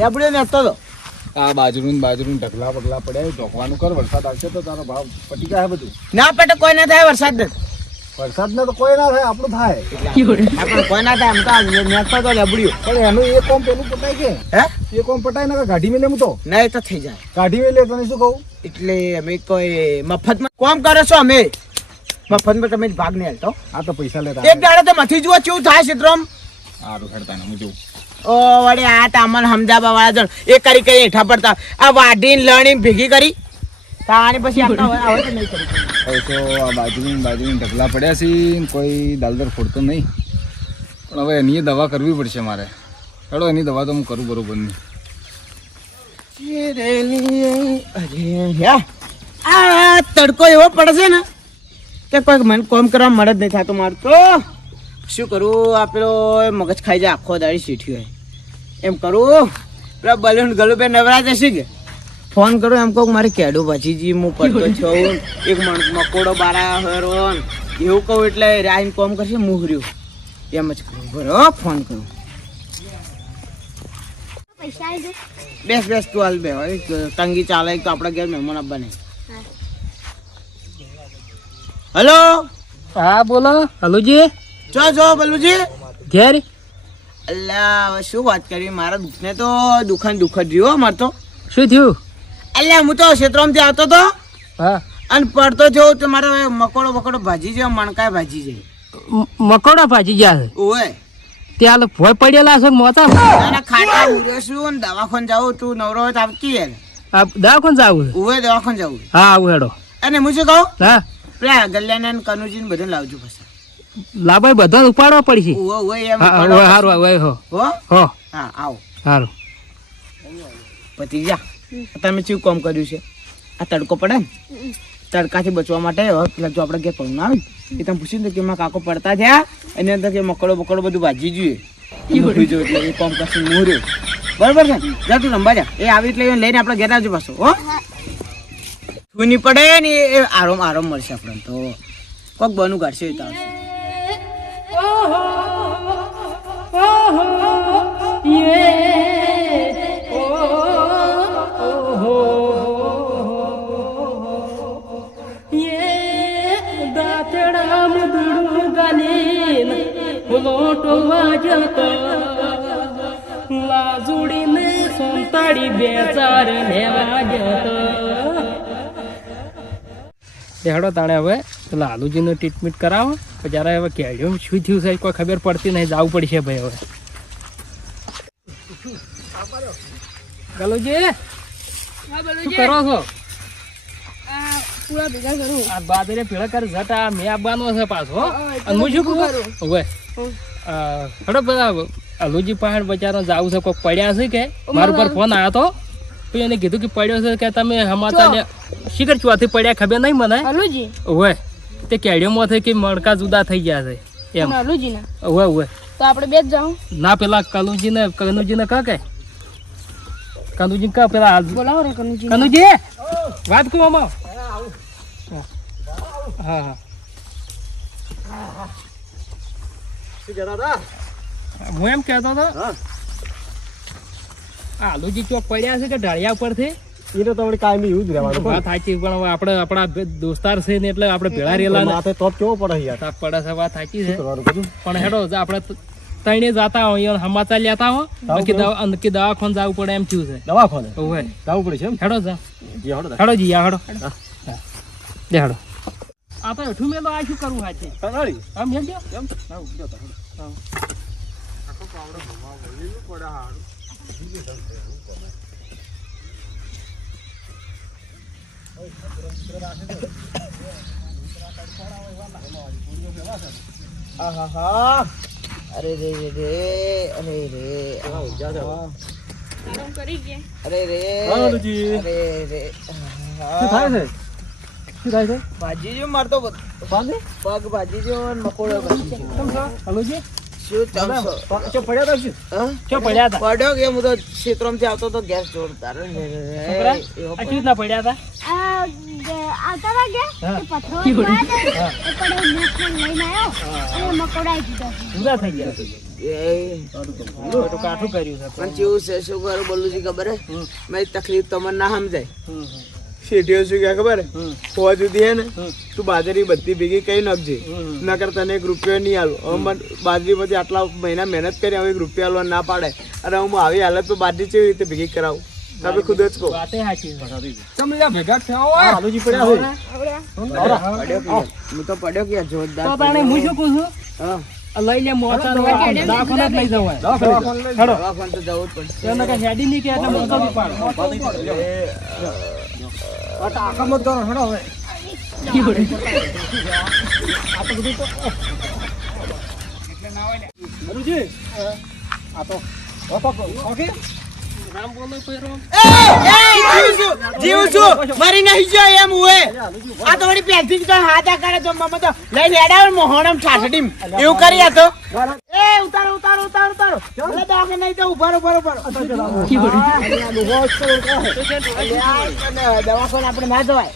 લેબડીઓ નેતો તો. આ બાજરું બાજરું ઢગલા પગલા પડ્યા ઢોકવાનું કર વરસાદ આવશે તો તારો ભાવ પટી જાય બધું. ના પટે કોઈ ના થાય વરસાદ ને. વરસાદ તો કોઈ ના થાય આપણું થાય. આપણે કોઈ ના થાય આમ તો નેતો તો લેબડીઓ પણ એનું એ કોમ પેલું પટાય કે? હે? એ કોમ પટાય ને ગાડી મેલે હું તો? ના એ તો થઈ જાય. કાઢી મેલે તને શું કહું? એટલે અમે કોઈ મફતમાં કોમ કરો છો અમે? મફતમાં તમે ભાગ નહીં હાલતો આ તો પૈસા લેતા એક દાડે તો મથી જુઓ કેવું થાય ચિત્રમ સારું હેડતા હું જોઉં. ઓ વળી આ તામન સમજાવવા વાળા જણ. એ કરી કરી હેઠા પડતા. આ વાઢીને લણીને ભેગી કરી. તાણી પછી આવે તો આ બાજુની બાજુની ઢગલા પડ્યા છે કોઈ દાલદર ફોડતો નહીં. પણ હવે એની દવા કરવી પડશે મારે. હેડો એની દવા તો હું કરું બરોબર નહીં અરે આ તડકો એવો પડે છે ને કે કોઈક મને કોમ કરવા મળે જ નહીં થતું મારું. તો શું કરું? આ પેલો મગજ ખાઈ જાય આખો દાડી સીઠી હોય. એમ કરું? પેલા બલૂન ગલું બે નવરા જશે કે? ફોન કરું એમ કહું મારે કેડું પછી જી હું પડતો છું. એક મકોડો બારા હરો એવું કહું એટલે રાઈન કોમ કરશે મુહર્યું એમ જ કરું બરો ફોન કરું. પૈસા આવી જાય બેસ બેસ તું હાલ બે હોય તંગી ચાલે તો આપણા ઘેર મહેમાન બને હલો? હા બોલો. હલુજી? જો જો બલુજી. ઘેર? અલ્લા હવે શું વાત કરી મારા દુઃખને તો દુખાન દુઃખ જ રહ્યું અમારે તો. શું થયું? અલ્યા હું તો ક્ષેત્રોમાંથી આવતો તો હા. અને પડતો થયો તો મારો મકોડો બકોડો ભાજી જાય મણકાય ભાજી જાય મકોડો ભાજી છે? ઓય ત્યાં ભોય પડેલા છે મોતા? અને ખાટા ઉર્યો છું ને દવાખાને જાઉં તું નવરો હોય તો આવતી યાર દવાખાન જાવું ઓય દવાખાન જાવું હા આવું હેડો. અને હું શું કહું? હા. પેલા ગલ્યાને ને કનુજીને બધું લાવજો પછી. લાભાઈ બધા ઉપાડવા પડો. હો હો. આવો. તમે શું કામ કર્યું છે? આ તડકો પડે ને? તડકાથી બચવા માટે પેલા જો આપણે ઘેર પગનું આવે એ તમે પૂછ્યું ને કે એમાં કાકો પડતા થયા એની અંદર કે મકડો બકડો બધું ભાજી જોઈએ. એ બધું જો એટલે એ કામ કરશે રહ્યું. બરાબર છે? જા તું રમવા જા. એ આવી એટલે લઈને આપણે ઘેર આવજો પાછો હો? છૂની પડે ને એ એ આરામ આરામ મળશે આપણને તો. કોક બનું કાઢશે એ તો આવશે. લાજુડીને સોંતાડી બેચાર દેહાડો તાણે હવે લાલુજીનું ટ્રીટમેન્ટ કરાવો જયારે હવે કેળ્યું શું થયું છે કોઈ ખબર પડતી નહીં, જવું પડશે ભાઈ હવે. ગલુજી શું કરો છો? પૂરા ભેગા કરું. આ બાદરે ભેળા કર જટા મેં આવવાનો છે પાછો અને હું શું કહું? હવે હડો બધા અલુજી પહાડ બચારો જાવું છે કોક પડ્યા છે કે? મારા પર ફોન આવ્યો તો. પછી એને કીધું કે પડ્યો છે કે તમે હમાતા શિખર ચોથી પડ્યા ખબર નહીં મને? અલુજી. ઓય તે કેડિયોમાંથી કે મણકા જુદા થઈ ગયા છે એમ. અલુજી ના ઓય ઓય તો આપણે બે જ જાઉં. ના પેલા કનુજીને કનુજીને કહે કે. કનુજી કા પેલા બોલાવો રે કનુજી કનુજી વાત કહું આમાં? હા હા. હું એમ કહેતો હતો આ આલુજી ચોક પડ્યા છે કે ઢાળિયા ઉપરથી? એ તો તમને કાયમી એવું જ રહેવાનું. વાત સાચી પણ હવે આપણે આપણા દોસ્તાર છે ને એટલે આપણે ભેળા રેલા ને માથે ટોપ કેવો પડે યાર? તાપ પડે છે વાત સાચી છે. પણ હેડો જે આપણે ત- જતા હોય સમાચાર લેતા હો કે દવા કે દવાખાને જવું પડે એમ થયું છે. દવાખાને? ઓવે જવું પડે છે એમ? હેડો જા. હેડો જી હેડો. દે હેડો. આ તો હેઠું મેં તો આ શું કરવું હાચી? તણાળી આમ મેં દો એમ ના ઉડ્યો તો હેડો. આહાહા. અરે રે રે રે અરે રે. આરામ કરી ગયા. અરે રે. હા, અરે રે. શું થાય છે? શું થાય છે? ભાજી જો મારતો. પગ ભાજી જો મકોડો ભાજી જો. હલુજી શું ચમચો? ચો પડ્યા તા શું? હા? પડ્યા હતા પડ્યો કે હું તો ક્ષેત્રોમાંથી આવતો તો ગેસ રે. છોકરા આ કેવી રીતના પડ્યા હતા આ ગ- આવતા વાગ્યા પથરો પડ્યા હતા એ પડે નેટ લઈને આવ્યો અને મકોડાઈ દીધો. જુદા થઈ ગયા. કાઠું કર્યું છે. પણ કેવું છે શું કરું બોલું છું ખબર હે. મારી તકલીફ તમને ના સમજાય. શેઠીઓ શું કહે ખબર? હોવા સુધી હે ને? તું બાજરી બધી ભેગી કઈ નાખજે. નકર તને એક રૂપિયો નહીં આવ્યો હવે બાજરી પછી આટલા મહિના મહેનત કરી હવે એક રૂપિયા આલવા ના પાડે. અને હું આવી હાલત તો બાજરી કેવી રીતે ભેગી કરાવું? તમે ખુદ જ કહો. વાતે સાચી છે. તમે ભેગા થયા હોય આલુજી પડ્યા હોય. પડ્યો કે યાર? હું તો પડ્યો કે જોરદાર તો હું શું કહું છું? લઈ લે મોચા દવાખાને. જ લઈ જવાય દવાખાને તો જવું જ પડશે. હેડી નહીં કે એટલે મોચો બી પાડો આકામત કરો હેડો હવે રામ બોલો પેરો જીવું છું છું મરી નહીં જો એમ હું આ તો વળી પહેલથી જ તો હાથા કરે તો મમ્મી તો લઈ લેડાવે એવું કરી આ તો. ઉતારો ઉતારો ઉતારો ઉતારો. એટલે દવાખાને નહીં તો ઊભા ઊભા ઊભા દવાખાને આપણે ના જવાય.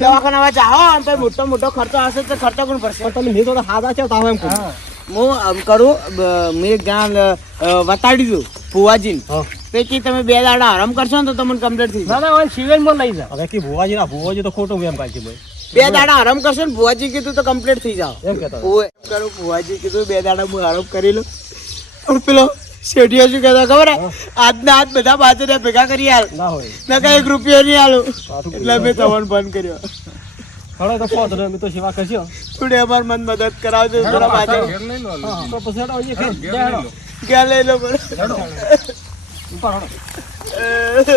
દવાખાના હવે જાઓ આમ પછી મોટો મોટો ખર્ચો હશે તો ખર્ચો પણ ભરશે? તમે નહીં તો હાદા છે તાવ એમ હું. આમ કરું મેં જ્ઞાન વતાડી દઉં ફુવાજીને પછી તમે બે દાડા આરામ કરશો ને તો તમને કમ્પ્લીટ થઈ ના ના હવે સિવિલમાં લઈ જા. હવે કે ભુવાજી ના ભુવાજી તો ખોટું એમ કાઢી ભાઈ. બે દાડા આરામ કરશો ને ભુવાજી કીધું તો કમ્પ્લીટ થઈ જાવ એમ કરું ભુવાજી કીધું બે દાડા હું આરામ કરી લઉં. પણ પેલો શેઠિયો શું કહેતો ખબર હે? આજના આજ બધા બાજુ ભેગા કરી હાલ ના કઈ નકા એક રૂપિયો નહીં હાલું એટલે મેં તમને બંધ કર્યો. હવે તો પોત રે તો સેવા કરશો. થોડી અમાર મન મદદ કરાવજો થોડા બાજુ તો પછી હેડો અહીંયા ખેર લે હેડો ક્યાં લઈ લો. ઉપર છે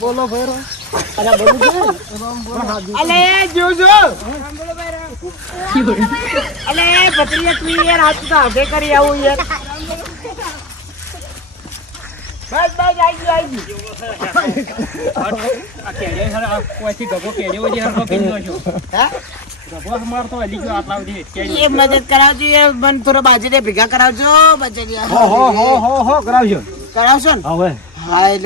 બોલો ભેરો અરે બોલું છે અલે જોજો અલે ભત્રીયા તું યાર હાથ તો હાથે કરી આવું યાર બસ બસ આવી ગયું આવી ગયું આ કેડિયો હારે કોઈથી ગગો કેડિયો વધી હરખો પીને નાખ્યો. હે એ મદદ કરાવજો યાર મને થોડો બાજરે ભેગા કરાવજો બચરિયા હો હો હો હો હો કરાવજો. કરાવશો ને? હવે. હા એ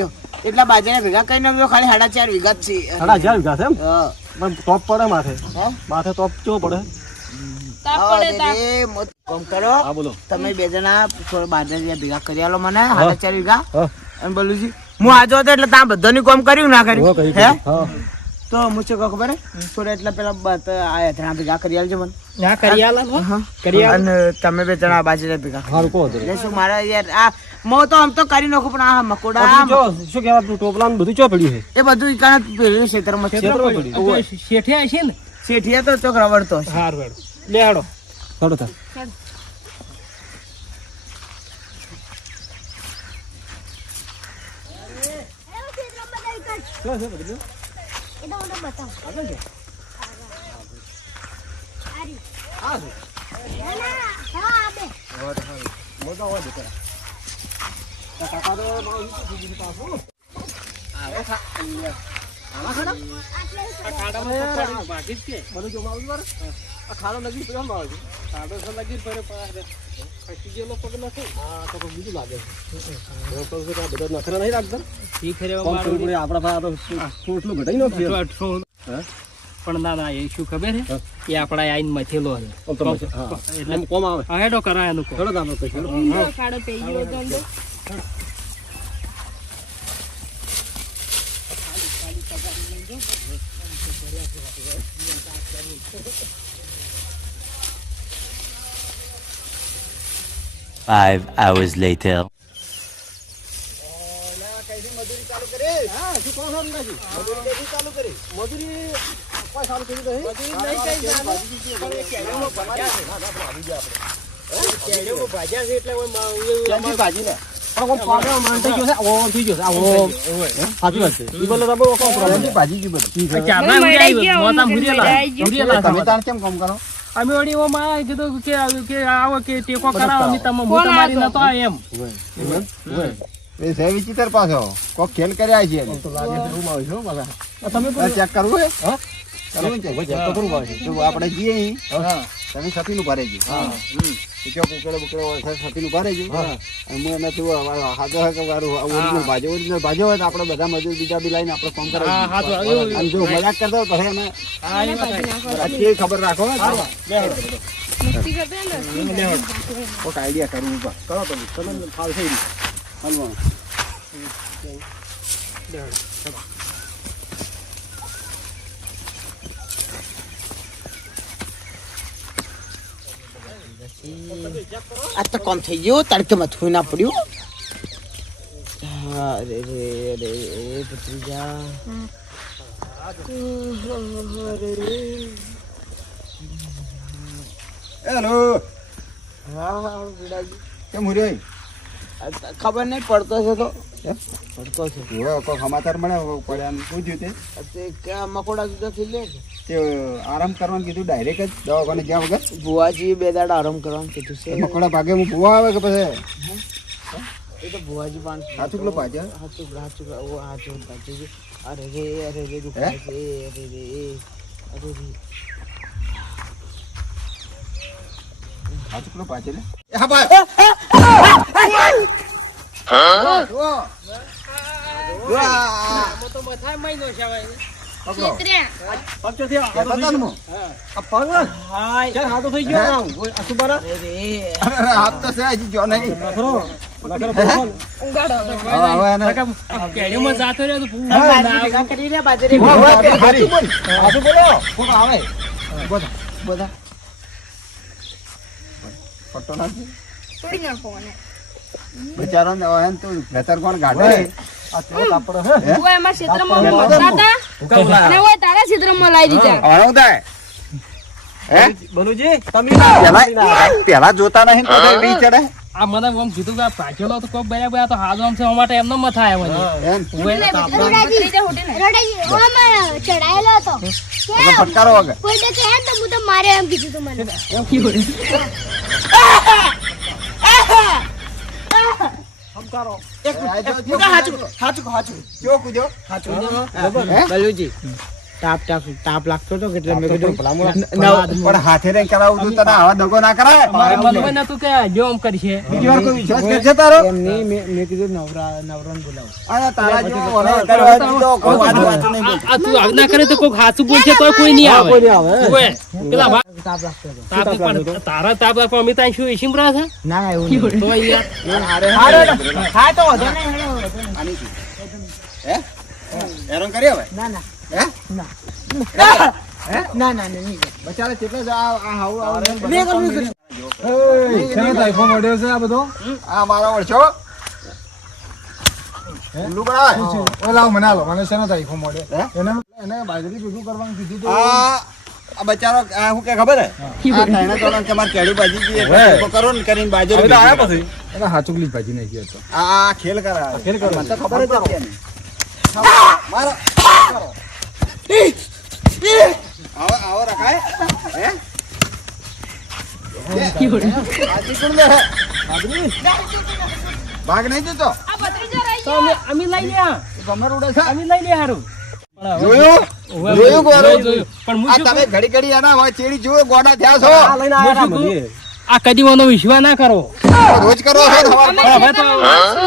એટલા બાજરે ભેગા કરીને ખાલી સાડા ચાર વીઘા જ છે. સાડા હજાર વીઘા છે એમ? પણ ટોપ પડે માથે. માથે ટોપ કેવો પડે? કામ કરો. હા બોલો. તમે બે જણા થોડા બાજરે ભેગા કરી આલો મને સાડા ચાર વીઘા. હા. અને બોલું હું આજો હતો એટલે ત્યાં બધાની કામ કર્યું ના કર્યું. કરી હે? હા. તો હું શું કહું ખબર થોડા એટલા પેલા બત આયા હેઠણા ભેગા કરી આલજો મને. ના કરી આલા હા. કરી આલ. અને તમે બે જણા બાજુ ભેગા હાલ કો તો એટલે શું મારા યાર આ મો તો આમ તો કરી નાખું પણ આ મકોડા જો શું કહેવાય પેલું ટોપલાનું બધું ચો પડ્યું છે? એ બધું ઈકાના પેલું ક્ષેત્રમાં છે. ક્ષેત્રમાં પડ્યું. તો શેઠિયા છે ને? શેઠિયા તો ચોકરા વળતો. હારું હેડો. લે હાડો હાડો થાય આ ખાડામાં તો પડી ભાગી જ કે. બધું જોવા આવ્યું મારે આ ખાડો નજીક તો એમ આવે છે ખાડો તો લગી જ આ ખસી ગયેલો પગ નથી. આ તો લાગે હું રાખતા ઈ ખરે હવે કોમ મારું કરવું પડે આપણા પાસે હે? પણ ના ના એ શું ખબર છે એ આપણા આઈન મથેલો હા એટલે કોમ આવે હેડો કરાય કોમ. થોડો દામ. Five hours later. કેળીઓ ભાજ્યા છે એટલે ઓય મા- એવું ભાજી લે પણ કોમ પાડો માન થઈ ગયો છે આ ઓમ થઈ ગયો છે આ ઓમ સાચી વાત છે ઈ બોલે તો બહુ કોમ પ્રોબ્લેમ ભાજી ગયું બધું આ ચારના મરાઈ ઉડાઈ ગયા, મોતા ઊંઘ મુરિયેલા. મરાઈ ગયું. મુરિયેલા તમે હતા. તાર કેમ કામ કરો અમે વળી ઓમાં કીધું કે કે આવો કે ટેકો કરાવો અમે તમે હું તમારી? નતો આ એમ. એ છે વિચિત્ર પાછો. કોક ખેલ કર્યા છે તો લાગે છે રૂમ આવે છો હો પાછા તમે આ ચેક કરવું હે? હા? કરવું છે? ચેક તો કરવું આપણે જઈએ તમે સતીનું ભરે છે હા ચો કુકડે બુકડે હોય સતીનું ભરે છે અને હું એને તું હાજો કે વારું ઓરિજિનલ ભાજો ઓરિજિનલ ભાજો હોય તો આપણે બધા મજૂર બીજા બી લાઈને આપણે ફોન કરાવી અને જો મજાક કરતા હોય તો એને તે ખબર રાખો કોઈક આઈડિયા ઊભા. કરો તમે. તમે ફાલ થઈ રહ્યું હાલવાનું. આ તો કોમ થઈ ગયો તડકે મથું ના પડ્યું. અરે રે અરે રે ભત્રીજા. હેલો. હા હા કેમ હુર્યો રે ખબર નહીં પડતો છે તો. પડતો છે. હવે કોઈ સમાચાર મળે પડ્યા ને શું થયું તે? આ તે ક્યાં મકોડા જુદા થઈ લે તે આરામ કરવાનું કીધું ડાયરેક્ટ જ દવાખાને ગયા વગર? ભુવાજી બે દાડા આરામ કરવાનું કીધું છે. મકોડા ભાગે હું ભૂવા આવે કે પછી? એ તો ભુવાજી પાન સાચું પેલો પાછળ હાચું હાચું ઓ હાચું હાચું અરે રે અરે રે દુખાય છે અરે રે અરે રે. સાચું પેલો પાછળ એ હા ભાઈ. બધા પટ્ટો નાખી તોડી નાખો બિચારો ને એને તો ભેતર કોણ ગાડે આ તો કાપડો હે. ઓય એમાં ક્ષેત્રમાં અમે મરતા અને ઓય તારા ક્ષેત્રમાં લાવી દીધા. આણો થાય. હે? પેલા પેલા જોતા નહીં તો બી ચડે? આ મને આમ કીધું કે આ તો કોઈ બરાબર આ તો હાજો આમ છે માટે એમનો એમ. ઓમાં ચડાયેલો હતો. ફટકારો વગર. કોઈ દે કે તો હું તો મારે એમ કીધું તું મને. મુકા હાચું હાચું હાચું કયો કૂદ્યો. હાચું બલુજી. તાપ તાપ તાપ લાગતો હતો એટલે મેં કીધું પણ હાથે રે કરાવું તું તને આવા દગો ના કરાય? મારે મનમાં નતું કે જો આમ કરશે. બીજી વાર કોઈ વિશ્વાસ કરશે તારો? એમ નહીં મેં કીધું નવરા નવરાને બોલાવ. અરે તારા જો વલો કરવા તો કોઈ વાતું વાતું નહીં બોલ. આ તું આવું ના કરે તો કોઈ હાચું બોલશે તો કોઈ નહીં આવે. ઓય, પેલા ભા- તાપ લાગતો તાપ પણ તારા તાપ લાગવા અમિત આ શું ઈશિમ રહ્યા છે ના ના એવું. તો યાર હા તો વાંધો નહીં. હેડો. હે? એરન કરી હવે? ના ના. હે? ના. ના ના નહીં. બચારા કેટલા જ આ આ હાવ આવ ને. આ મારો ઓળશો ઉલ્લુ બનાવે હે? આ આ બચારો આ શું કે ખબર હે? આ ત્રણે ત્રણ કે મારે કેળું બાજી જોઈએ. એટલે કરો ને કરીને બાજુ આ આ ખેલ કરે ખેલ કરે મને તો ખબર જ હતી મારો આવો આવો રખાય હે? ભાગ નહીં જતો અમે લઈ લ્યા કમર ઉડે છે અમે લઈ લ્યા હારું પણ જોયું જોયું ગોરું? જોયું. પણ તમે ઘડી ઘડી એના ચેડી જુઓ ગોડા થયા છો? આ કદી મને વિશ્વાસ ના કરો. રોજ કરો છો હવે તો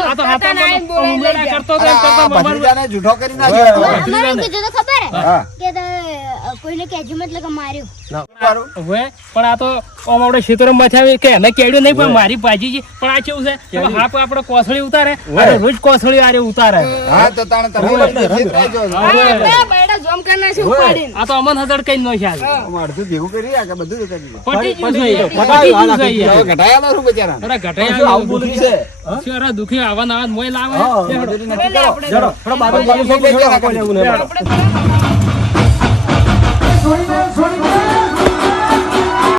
આ તો હાથમાં કરતો તો કરતો જૂઠો કરી નાખ્યો. કીધું તો ખબર? હે. કે કોઈને કેજો મત કે માર્યું. હવે પણ આ તો ઓમ આપણે ક્ષેત્રમાં મથાવી કે એને કેડ્યું નહીં પણ મારી ભાજી છે. પણ આ કેવું છે? હાપ આપણે કોથળી ઉતારે અને રોજ કોથળી આરે ઉતારે. હા તો તાણ આ તો અમન હજડ કઈ નો છે અડધું ભેગું કરી આ કે બધું જ કરી દીધું. પટી ગયું. ઘટાયા શું બચારા? અરે ઘટાયા આવું બોલું છે? અરે દુખી આવા ના મોય લાવે. મજૂરી નથી કરો. આપણે આપણે